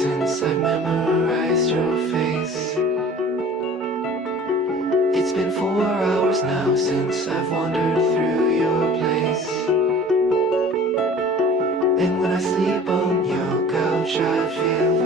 since I've memorized your face. It's been 4 hours now since I've wandered through your place. And when I sleep on your couch I feel